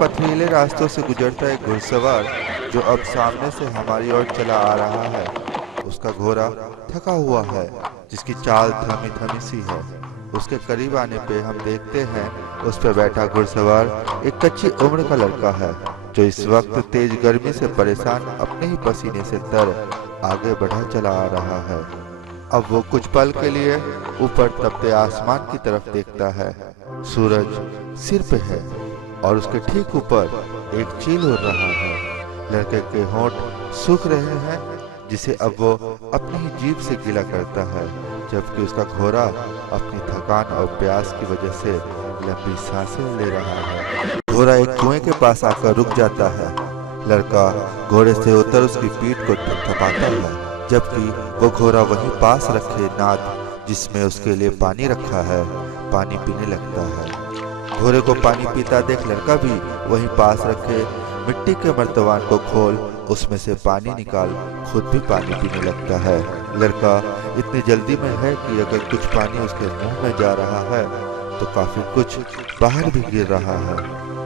पथरीले रास्तों से गुजरता एक घुड़सवार जो अब सामने से हमारी ओर चला आ रहा है। उसका घोड़ा थका हुआ है, जिसकी चाल थमी थमी सी है। उसके करीब आने पे हम देखते हैं उस पर बैठा घुड़सवार एक कच्ची उम्र का लड़का है, जो इस वक्त तेज गर्मी से परेशान अपने ही पसीने से तर आगे बढ़ा चला आ रहा है। अब वो कुछ पल के लिए ऊपर तपते आसमान की तरफ देखता है। सूरज सिर पे है और उसके ठीक ऊपर एक चील उड़ रहा है। लड़के के होंठ सूख रहे हैं, जिसे अब वो अपनी ही जीभ से गीला करता है, जबकि उसका घोड़ा अपनी थकान और प्यास की वजह से लंबी सांसें ले रहा है। घोड़ा एक कुएं के पास आकर रुक जाता है। लड़का घोड़े से उतर उसकी पीठ को थपथपाता है, जबकि वो घोड़ा वहीं पास रखे नाद जिसमें उसके लिए पानी रखा है, पानी पीने लगता है। घोड़े को पानी पीता देख लड़का भी वहीं पास रखे मिट्टी के मर्तबान को खोल उसमें से पानी निकाल खुद भी पानी पीने लगता है। लड़का इतनी जल्दी में है कि अगर कुछ पानी उसके मुंह में जा रहा है तो काफी कुछ बाहर भी गिर रहा है।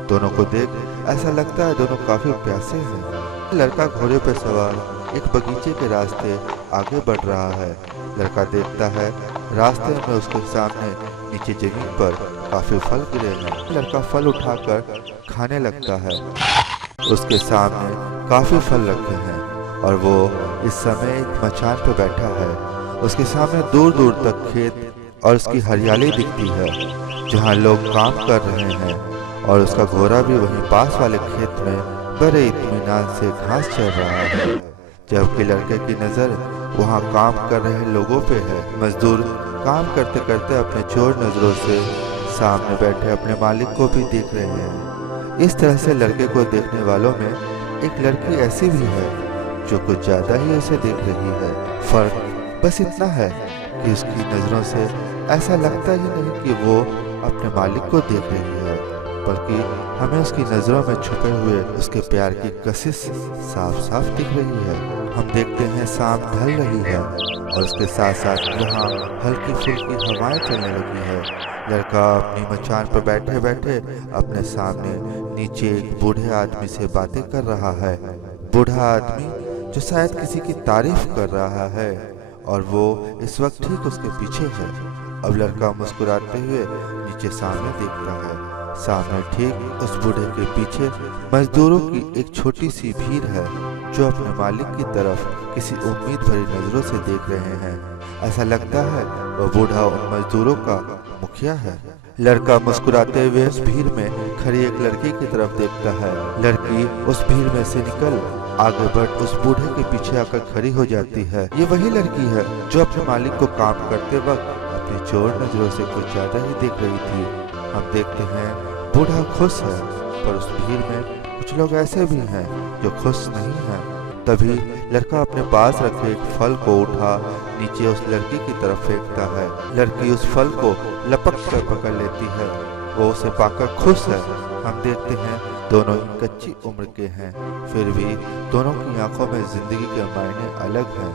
दोनों को देख ऐसा लगता है दोनों काफी प्यासे हैं। लड़का घोड़े पर सवार एक बगीचे के रास्ते आगे बढ़ रहा है। लड़का देखता है रास्ते में उसके सामने नीचे जमीन पर काफी फल गिरे हैं। लड़का फल उठाकर खाने लगता है। उसके सामने काफी फल रखे हैं और वो इस समय एक मचान पर बैठा है। उसके सामने दूर दूर तक खेत और उसकी हरियाली दिखती है, जहाँ लोग काम कर रहे हैं, और उसका घोड़ा भी वहीं पास वाले खेत में बड़े इत्मीनान से घास चर रहा है। जबकि लड़के की नजर वहाँ काम कर रहे लोगों पे है। मजदूर काम करते करते अपने चोर नजरों से सामने बैठे अपने मालिक को भी देख रहे हैं। इस तरह से लड़के को देखने वालों में एक लड़की ऐसी भी है जो कुछ ज्यादा ही उसे देख रही है। फर्क बस इतना है कि उसकी नजरों से ऐसा लगता ही नहीं कि वो अपने मालिक को देख रही है, बल्कि हमें उसकी नजरों में छुपे हुए उसके प्यार की कशिश साफ साफ दिख रही है। हम देखते हैं शाम ढल रही है और उसके साथ साथ यहाँ हल्की फुल्की हवाएं चलने लगी है। लड़का अपनी मचान पर बैठे बैठे अपने सामने नीचे एक बूढ़े आदमी से बातें कर रहा है। बूढ़ा आदमी जो शायद किसी की तारीफ कर रहा है और वो इस वक्त ठीक उसके पीछे है। अब लड़का मुस्कुराते हुए नीचे सामने देखता है। सामने ठीक उस बूढ़े के पीछे मजदूरों की एक छोटी सी भीड़ है, जो अपने मालिक की तरफ किसी उम्मीद भरी नजरों से देख रहे हैं। ऐसा लगता है वह बूढ़ा उन मजदूरों का मुखिया है। लड़का मुस्कुराते हुए उस भीड़ में खड़ी एक लड़की की तरफ देखता है। लड़की उस भीड़ में से निकल आगे बढ़ उस बूढ़े के पीछे आकर खड़ी हो जाती है। ये वही लड़की है जो अपने मालिक को काम करते वक्त अपनी चोर नजरों से कुछ ज्यादा ही देख रही थी। हम देखते हैं बूढ़ा खुश है, पर उस भीड़ में कुछ लोग ऐसे भी हैं जो खुश नहीं हैं। तभी लड़का अपने पास रखे एक फल को उठा नीचे उस लड़की की तरफ फेंकता है। लड़की उस फल को लपक कर पकड़ लेती है। वो उसे पाकर खुश है। हम देखते हैं दोनों ही कच्ची उम्र के हैं, फिर भी दोनों की आंखों में जिंदगी के मायने अलग हैं।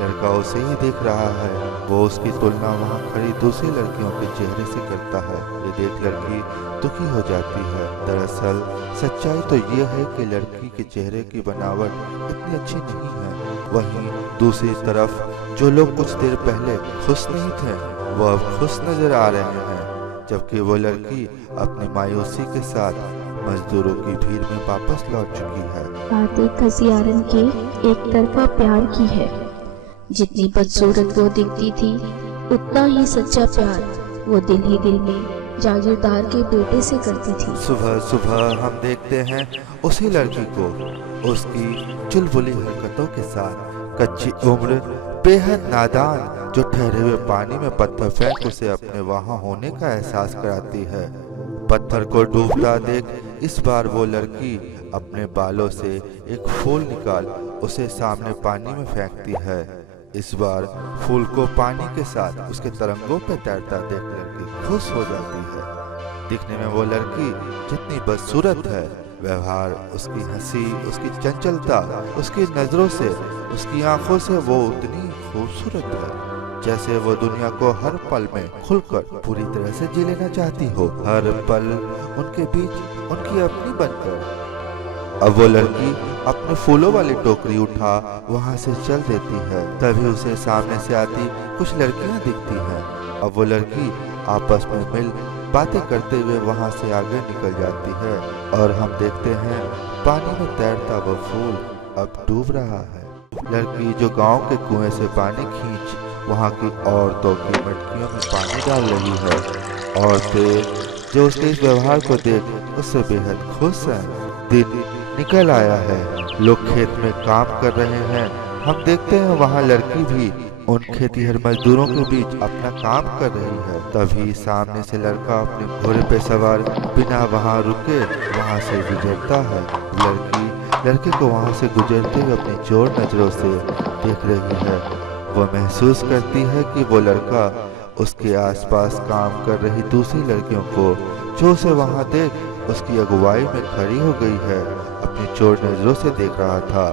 लड़का उसे ही देख रहा है। वो उसकी तुलना वहाँ खड़ी दूसरी लड़कियों के चेहरे से करता है। ये देख लड़की दुखी हो जाती है। दरअसल सच्चाई तो ये है कि लड़की के चेहरे की बनावट इतनी अच्छी नहीं है। वहीं दूसरी तरफ जो लोग कुछ देर पहले खुश नहीं थे, वो अब खुश नजर आ रहे हैं, जबकि वो लड़की अपनी मायूसी के साथ मजदूरों की भीड़ में वापस लौट चुकी है। बात एक खसियारन के एक तरफा प्यार की है। जितनी बदसूरत वो दिखती थी, उतना ही सच्चा प्यार वो दिल ही दिल में जागीरदार के बेटे से करती थी। सुबह सुबह हम देखते हैं उसी लड़की को उसकी चुलबुली हरकतों के साथ, कच्ची उम्र, बेहद नादान, जो ठहरे हुए पानी में पत्थर फेंक उसे अपने वहां होने का एहसास कराती है। पत्थर को डूबता देख इस बार वो लड़की अपने बालों से एक फूल निकाल उसे सामने पानी में फेंकती है। इस बार फूल को पानी के साथ उसके तरंगों पर तैरता देख लड़की खुश हो जाती है। दिखने में वो लड़की जितनी बदसूरत है, व्यवहार, उसकी हंसी, उसकी चंचलता, उसकी नजरों से, उसकी आंखों से वो उतनी खूबसूरत है। जैसे वो दुनिया को हर पल में खुलकर पूरी तरह से जी लेना चाहती हो, हर पल उनके बीच उनकी अपनी बनकर। अब वो लड़की अपने फूलों वाली टोकरी उठा वहाँ से चल देती है। तभी उसे सामने से आती कुछ लड़कियाँ दिखती हैं। अब वो लड़की आपस में मिल बातें करते हुए वहाँ से आगे निकल जाती है और हम देखते हैं पानी में तैरता वो फूल अब डूब रहा है। लड़की जो गांव के कुएं से पानी खींच वहाँ की औरतों की मटकियों में पानी डाल रही है। औरतें जो उसके इस व्यवहार को देख उससे बेहद खुश हैं। दिन निकल आया है, लोग खेत में काम कर रहे हैं। हम देखते हैं वहाँ लड़की भी उन खेतीहर मजदूरों के बीच अपना काम कर रही है। तभी सामने से लड़का अपने घोड़े पे सवार बिना वहाँ रुके वहाँ से गुजरता है। लड़की लड़के को वहाँ से गुजरते हुए अपनी चोर नजरों से देख रही है। वो महसूस करती है कि वो लड़का उसके आसपास काम कर रही दूसरी लड़कियों को जो उसे वहाँ देख उसकी अगुवाई में खड़ी हो गई है अपनी चोर नजरों से देख रहा था।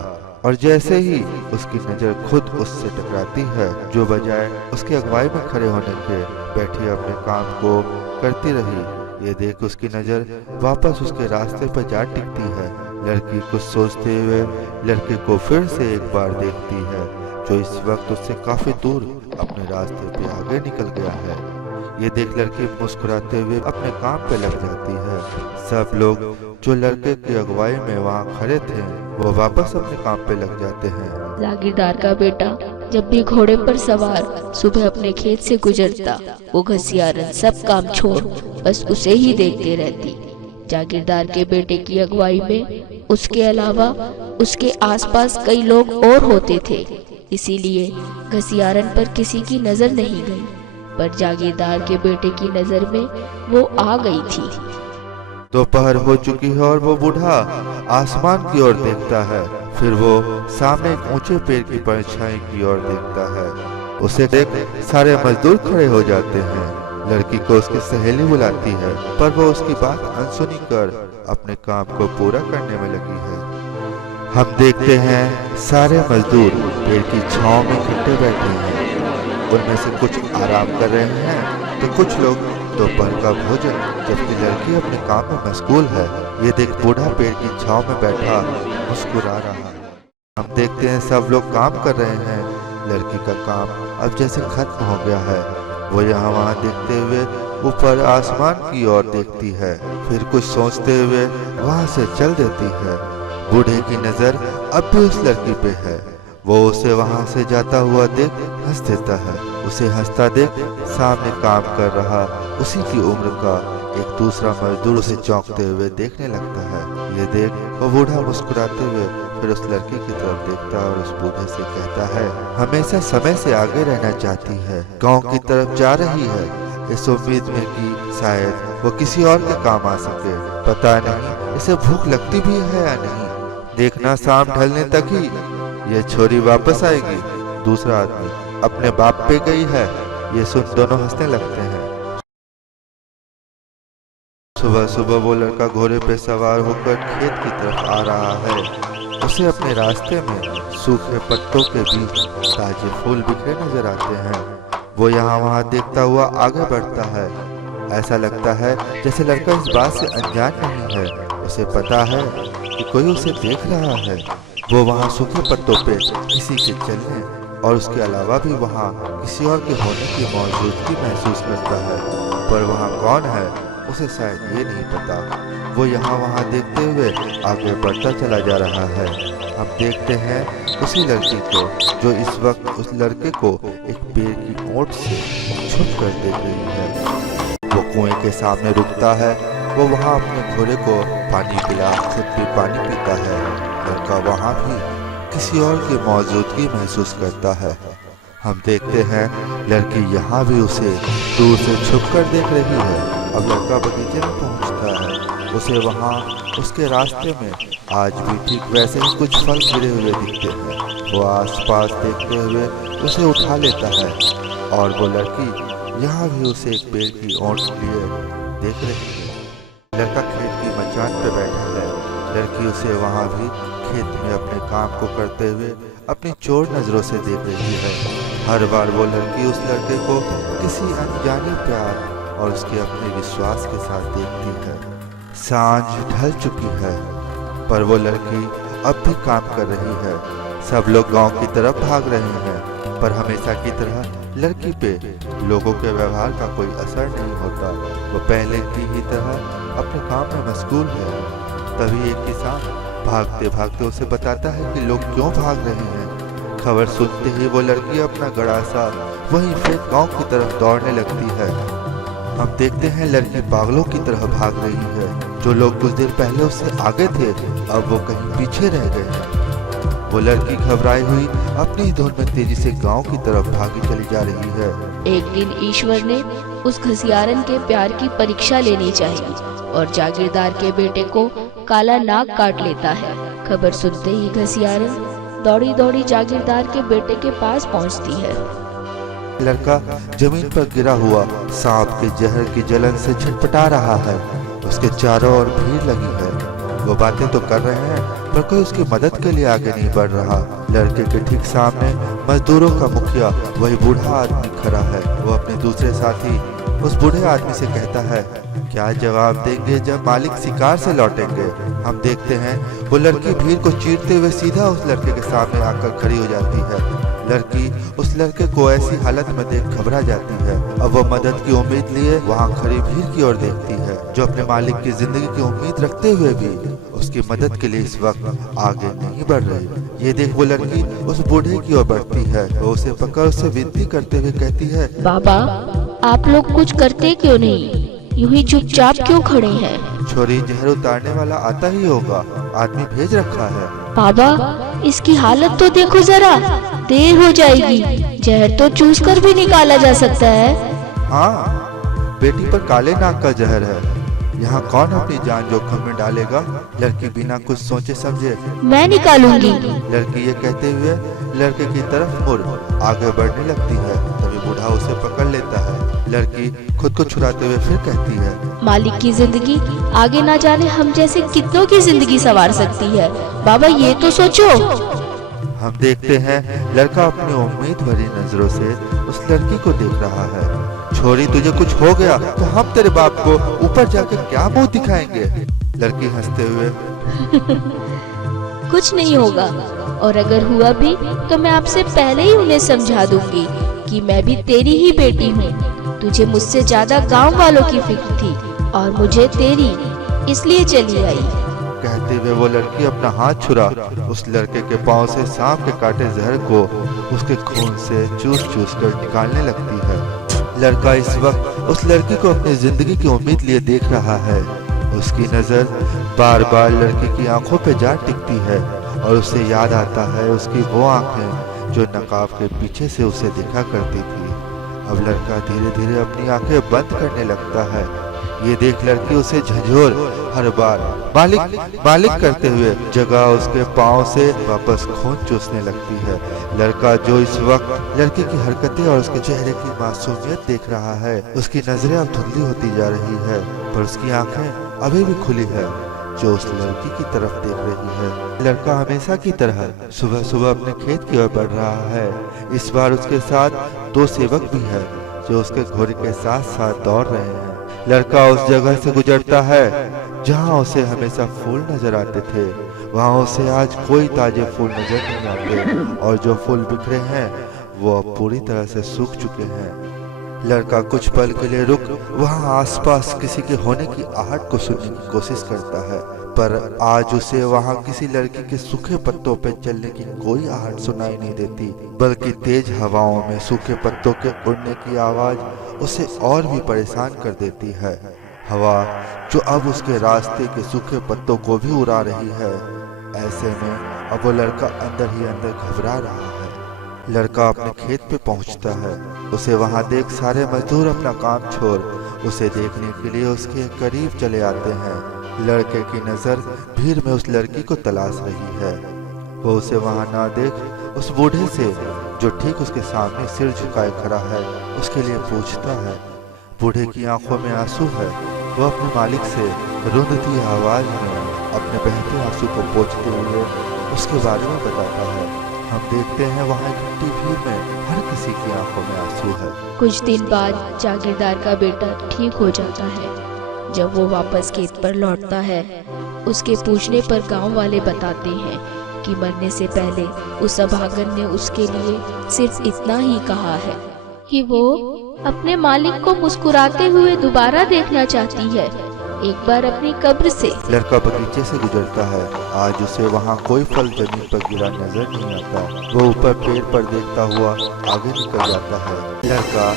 और जैसे ही उसकी नजर खुद उससे टकराती है, जो बजाय उसकी अगुवाई में खड़े होने के बैठी अपने काम को करती रही। ये देख उसकी नजर वापस उसके रास्ते पर जा टिकती है। लड़की कुछ सोचते हुए लड़के को फिर से एक बार देखती है जो इस वक्त उससे काफी दूर अपने रास्ते पे आगे निकल गया है। ये देख लड़की मुस्कुराते हुए अपने काम पे लग जाती है। सब लोग जो लड़के की अगुवाई में वहाँ खड़े थे वो वापस अपने काम पे लग जाते हैं। जागीरदार का बेटा जब भी घोड़े पर सवार सुबह अपने खेत से गुजरता, वो घसियारन सब काम छोड़ बस उसे ही देखते रहती। जागीरदार के बेटे की अगुवाई में उसके अलावा उसके आसपास कई लोग और होते थे, इसीलिए घसियारन पर किसी की नजर नहीं गई। पर जागीरदार के बेटे की नजर में वो आ गई थी। दोपहर हो चुकी है और वो बूढ़ा आसमान की ओर देखता है। फिर वो सामने एक ऊंचे पेड़ की परछाई की ओर देखता है। उसे देख सारे मजदूर खड़े हो जाते हैं। लड़की को उसकी सहेली बुलाती है पर वो उसकी बात अनसुनी कर अपने काम को पूरा करने में लगी है। हम देखते हैं सारे मजदूर पेड़ की छांव में इकट्ठे बैठे हैं। उनमें से कुछ आराम कर रहे हैं तो कुछ लोग दोपहर का भोजन, जबकि लड़की अपने काम में मशगूल है। ये देख बूढ़ा पेड़ की छांव में बैठा मुस्कुरा रहा है। हम देखते हैं सब लोग काम कर रहे हैं। लड़की का काम अब जैसे खत्म हो गया है। वो यहाँ वहाँ देखते हुए ऊपर आसमान की ओर देखती है, फिर कुछ सोचते हुए वहाँ से चल देती है। बूढ़े की नजर अब भी उस लड़की पे है। वो उसे वहाँ से जाता हुआ देख हंस देता है। उसे हंसता देख सामने काम कर रहा उसी की उम्र का एक दूसरा मजदूर उसे चौंकते हुए देखने लगता है। ये देख वो बूढ़ा मुस्कुराते हुए फिर उस लड़की की तरफ देखता है और उस बूढ़े से कहता है, हमेशा समय से आगे रहना चाहती है, गांव की तरफ जा रही है इस उम्मीद में कि शायद वो किसी और के काम आ सके। पता नहीं इसे भूख लगती भी है या नहीं। देखना शाम ढलने तक ही ये छोरी वापस आएगी। दूसरा आदमी अपने बाप पे गई है। ये सुन दोनों हंसने लगते हैं। सुबह सुबह वो लड़का घोड़े पे सवार होकर खेत की तरफ आ रहा है। उसे अपने रास्ते में सूखे पत्तों के बीच ताजे फूल बिखरे नजर आते हैं। वो यहाँ वहाँ देखता हुआ आगे बढ़ता है। ऐसा लगता है जैसे लड़का इस बात से अनजान नहीं है। उसे पता है कि कोई उसे देख रहा है। वो वहाँ सूखे पत्तों पे किसी के चलने और उसके अलावा भी वहाँ किसी और के होने की मौजूदगी महसूस करता है, पर वहाँ कौन है उसे शायद ये नहीं पता। वो यहाँ वहाँ देखते हुए आगे बढ़ता चला जा रहा है। हम देखते हैं उसी लड़की को जो इस वक्त उस लड़के को एक पेड़ की ओट से छुप कर देख रही है। वो कुएं के सामने रुकता है। वो वहाँ अपने घोड़े को पानी पिला खुद भी पानी पीता है। लड़का वहाँ भी किसी और की मौजूदगी महसूस करता है। हम देखते हैं लड़की यहाँ भी उसे दूर से छुपकर देख रही है। अब लड़का बगीचे में पहुँचता है। उसे वहाँ उसके रास्ते में आज भी ठीक वैसे ही कुछ फल गिरे हुए दिखते हैं। वो आसपास देखते हुए उसे उठा लेता है और वो लड़की यहाँ भी उसे एक पेड़ की ओट लिए देख रही है। लड़का खेत की मचान पे बैठा है। लड़की उसे वहाँ भी खेत में अपने काम को करते हुए अपनी चोर नजरों से देख रही है। हर बार वो लड़की उस लड़के को किसी अनजाने प्यार और उसके अपने विश्वास के साथ देखती है। सांझ ढल चुकी है पर वो लड़की अब भी काम कर रही है। सब लोग गांव की तरफ भाग रहे हैं पर हमेशा की तरह लड़की पे लोगों के व्यवहार का कोई असर नहीं होता। वो पहले की ही तरह अपने काम में मशगूल है। तभी एक किसान भागते भागते उसे बताता है कि लोग क्यों भाग रहे हैं। खबर सुनते ही वो लड़की अपना गड़ासा वहीं से गांव की तरफ दौड़ने लगती है। हम देखते हैं लड़की पागलों की तरह भाग रही है। जो लोग कुछ देर पहले उससे आगे थे अब वो कहीं पीछे रह गए हैं। वो लड़की घबराई हुई अपनी ही धुन में तेजी से गांव की तरफ भागी चली जा रही है। एक दिन ईश्वर ने उस घसियारन के प्यार की परीक्षा लेनी चाहिए और जागीरदार के बेटे को काला नाग काट लेता है। खबर सुनते ही घसियारन दौड़ी दौड़ी जागीरदार के बेटे के पास पहुंचती है। लड़का जमीन पर गिरा हुआ सांप के जहर की जलन से छटपटा रहा है। उसके चारों ओर भीड़ लगी है। वो बातें तो कर रहे हैं पर कोई उसकी मदद के लिए आगे नहीं बढ़ रहा। लड़के के ठीक सामने मजदूरों का मुखिया वही बूढ़ा आदमी खड़ा है। वो अपने दूसरे साथी उस बूढ़े आदमी से कहता है, क्या जवाब देंगे जब मालिक शिकार से लौटेंगे। हम देखते हैं वो लड़की भीड़ को चीरते हुए सीधा उस लड़के के सामने आकर खड़ी हो जाती है। लड़की उस लड़के को ऐसी हालत में देख घबरा जाती है। अब वो मदद की उम्मीद लिए वहाँ खड़ी भीड़ की ओर देखती है जो अपने मालिक की जिंदगी की उम्मीद रखते हुए भी उसकी मदद के लिए इस वक्त आगे नहीं बढ़ रही। ये देख वो लड़की उस बूढ़े की ओर बढ़ती है। वो उसे पकड़ उससे विनती करते हुए कहती है, बाबा आप लोग कुछ करते क्यों नहीं, यूं ही चुपचाप क्यों खड़े हैं। छोरी जहर उतारने वाला आता ही होगा, आदमी भेज रखा है। बाबा इसकी हालत तो देखो जरा, देर हो जाएगी। जहर तो चूस कर भी निकाला जा सकता है। हाँ बेटी पर काले नाग का जहर है। यहाँ कौन अपनी जान जोखिम में डालेगा। लड़की बिना कुछ सोचे समझे, मैं निकालूंगी। लड़की ये कहते हुए लड़के की तरफ मुड़ आगे बढ़ने लगती है। तभी बूढ़ा उसे पकड़ लेता है। लड़की खुद को छुड़ाते हुए फिर कहती है, मालिक की जिंदगी आगे ना जाने हम जैसे कितनों की जिंदगी संवार सकती है। बाबा ये तो सोचो। हम देखते हैं लड़का अपनी उम्मीद भरी नजरों से उस लड़की को देख रहा है। छोरी तुझे कुछ हो गया तो हम तेरे बाप को ऊपर जाके क्या मुंह दिखाएंगे। लड़की हंसते हुए, कुछ नहीं होगा और अगर हुआ भी तो मैं आपसे पहले ही उन्हें समझा दूंगी कि मैं भी तेरी ही बेटी हूँ। तुझे मुझसे ज्यादा गांव वालों की फिक्र थी और मुझे तेरी, इसलिए चली आई। कहते हुए वो लड़की अपना हाथ छुरा उस लड़के के पांव से सांप के काटे जहर को उसके खून से चूस चूस कर निकालने लगती है। लड़का इस वक्त उस लड़की को अपनी जिंदगी की उम्मीद लिए देख रहा है। उसकी नजर बार बार लड़की की आंखों पे जा टिकती है और उसे याद आता है उसकी वो आंखें जो नकाब के पीछे से उसे देखा करती थी। अब लड़का धीरे धीरे अपनी आंखें बंद करने लगता है। ये देख लड़की उसे झंझोर हर बार मालिक मालिक करते हुए जगह उसके पांव से वापस खून चूसने लगती है। लड़का जो इस वक्त लड़की की हरकतें और उसके चेहरे की मासूमियत देख रहा है, उसकी नजरें अब धुंधली होती जा रही है पर उसकी आंखें अभी भी खुली है जो उस लड़की की तरफ देख रही है। लड़का हमेशा की तरह सुबह सुबह अपने खेत की ओर बढ़ रहा है। इस बार उसके साथ 2 सेवक भी है जो उसके घोड़े के साथ साथ दौड़ रहे हैं। लड़का उस जगह से गुजरता है जहां उसे हमेशा फूल नजर आते थे। वहां उसे आज कोई ताजे फूल नजर नहीं आते और जो फूल बिखरे हैं वो अब पूरी तरह से सूख चुके हैं। लड़का कुछ पल के लिए रुक वहां आसपास किसी के होने की आहट को सुनने की कोशिश करता है पर आज उसे वहां किसी लड़की के सूखे पत्तों पर चलने की कोई आहट सुनाई नहीं देती, बल्कि तेज हवाओं में सूखे पत्तों के उड़ने की आवाज उसे और भी परेशान कर देती है। हवा जो अब उसके रास्ते के सूखे पत्तों को भी उड़ा रही है। ऐसे में अब वो लड़का अंदर ही अंदर घबरा रहा है। लड़का अपने खेत पे पहुंचता है। उसे वहां देख सारे मजदूर अपना काम छोड़ उसे देखने के लिए उसके करीब चले आते हैं। लड़के की नजर भीड़ में उस लड़की को तलाश रही है। वो उसे वहां ना देख उस बूढ़े से जो ठीक उसके सामने सिर झुकाए खड़ा है उसके लिए पूछता है। बूढ़े की आंखों में आंसू है। वो अपने मालिक से रुंधती आवाज में अपने बहते आंसू को पोंछते हुए उसके बारे में बताता है। हम देखते हैं वहाँ इकट्ठी भीड़ में हर किसी की आंखों में आंसू है। कुछ दिन बाद जागीरदार का बेटा ठीक हो जाता है। जब वो वापस खेत पर लौटता है, उसके पूछने पर गांव वाले बताते हैं कि मरने से पहले उस अभागन ने उसके लिए सिर्फ इतना ही कहा है कि वो अपने मालिक को मुस्कुराते हुए दोबारा देखना चाहती है, एक बार अपनी कब्र से। लड़का बगीचे से गुजरता है। आज उसे वहाँ कोई फल जमीन पर गिरा नजर नहीं आता। वो ऊपर पेड़ पर देखता हुआ आगे निकल जाता है। लड़का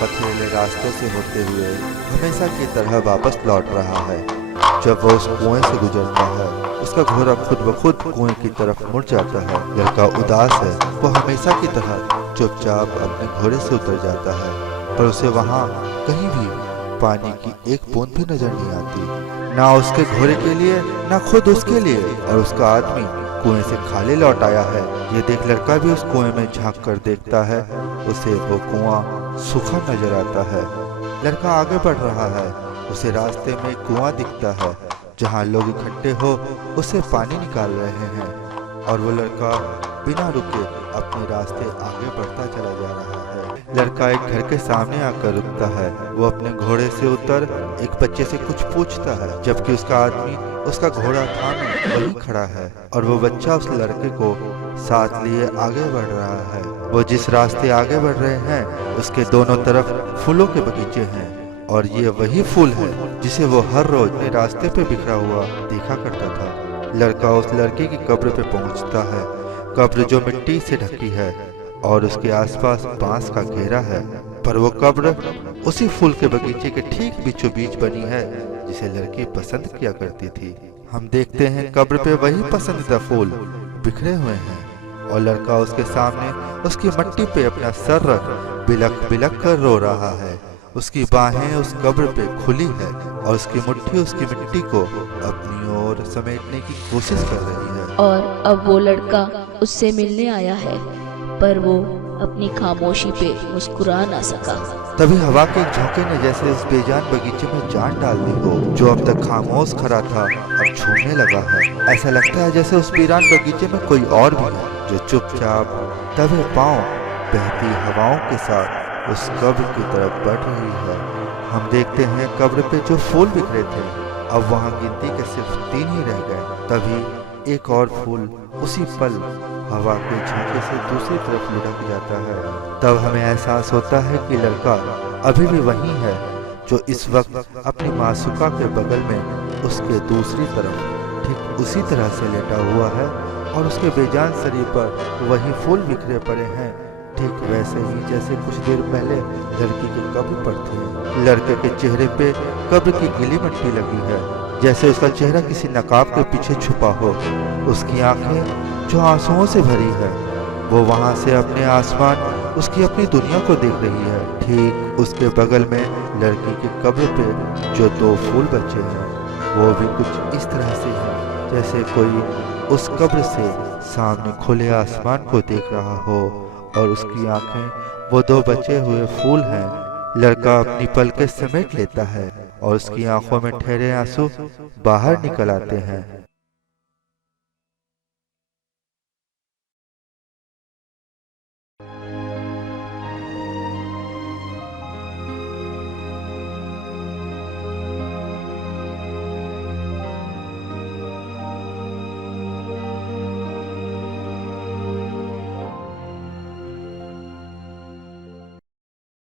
पथरीले रास्तों से होते हुए हमेशा की तरह वापस लौट रहा है। जब वो उस कुएं से गुजरता है, उसका घोड़ा खुद ब खुद कुएं की तरफ मुड़ जाता है। लड़का उदास है। वो हमेशा की तरह चुपचाप अपने घोड़े से उतर जाता है, पर उसे वहाँ कहीं भी पानी की एक बूंद भी नजर नहीं आती, ना उसके घोड़े के लिए ना खुद उसके लिए। और उसका आदमी कुएं से खाली लौट आया है। ये देख लड़का भी उस कुएं में झांक कर देखता है। उसे वो कुआं सूखा नजर आता है। लड़का आगे बढ़ रहा है। उसे रास्ते में एक कुआं दिखता है जहां लोग इकट्ठे हो उसे पानी निकाल रहे हैं, और वो लड़का बिना रुके अपने रास्ते आगे बढ़ता चला जा रहा है। लड़का एक घर के सामने आकर रुकता है। वो अपने घोड़े से उतर एक बच्चे से कुछ पूछता है, जबकि उसका आदमी उसका घोड़ा थामे वहीं खड़ा है, और वो बच्चा उस लड़के को साथ लिए आगे बढ़ रहा है। वो जिस रास्ते आगे बढ़ रहे हैं उसके दोनों तरफ फूलों के बगीचे हैं, और ये वही फूल है जिसे वो हर रोज अपने रास्ते पे बिखरा हुआ देखा करता था। लड़का उस लड़के की कब्र पे पहुंचता है। कब्र जो मिट्टी से ढकी है और उसके आसपास बांस का घेरा है, पर वो कब्र उसी फूल के बगीचे के ठीक बीचों बीच बनी है जिसे लड़की पसंद किया करती थी। हम देखते हैं कब्र पे वही पसंदीदा फूल बिखरे हुए हैं, और लड़का उसके सामने उसकी मट्टी पे अपना सर रख बिलख बिलख कर रो रहा है। उसकी बाहें उस कब्र पे खुली है और उसकी मुट्ठी उसकी मिट्टी को अपनी ओर समेटने की कोशिश कर रही है। और अब वो लड़का उससे मिलने आया है, पर वो अपनी खामोशी पे मुस्कुरा ना सका। तभी हवा के एक झोंके ने जैसे उस बेजान बगीचे में जान डाल दी हो। जो अब तक खामोश खड़ा था अब झूमने लगा है। ऐसा लगता है जैसे उस वीरान बगीचे में कोई और भी है जो चुपचाप दबे पांव बहती हवाओं के साथ उस कब्र की तरफ बढ़ रही है। हम देखते हैं कब्र पे जो फूल बिखरे थे अब वहाँ गिनती के सिर्फ 3 ही रह गए। तभी एक और फूल उसी पल हवा के झोंके से दूसरी तरफ लुढ़क जाता है। तब हमें एहसास होता है कि लड़का अभी भी वही है जो इस वक्त अपनी मासूका के बगल में उसके दूसरी तरफ ठीक उसी तरह से लेटा हुआ है, और उसके बेजान शरीर पर वही फूल बिखरे पड़े हैं, ठीक वैसे ही जैसे कुछ देर पहले लड़की के कब्र पर थे। लड़के के चेहरे पे कब्र की गीली मिट्टी लगी है, जैसे उसका चेहरा किसी नकाब के पीछे छुपा हो। उसकी आंखें जो आंसुओं से भरी है, वो वहां से अपने आसमान, उसकी अपनी दुनिया को देख रही है। ठीक उसके बगल में लड़की के कब्र पे जो 2 फूल बचे हैं वो भी कुछ इस तरह से है जैसे कोई उस कब्र से सामने खुले आसमान को देख रहा हो, और उसकी आंखें वो 2 बचे हुए फूल हैं। लड़का अपनी पलकें समेट लेता है और उसकी आंखों में ठहरे आंसू बाहर निकल आते हैं।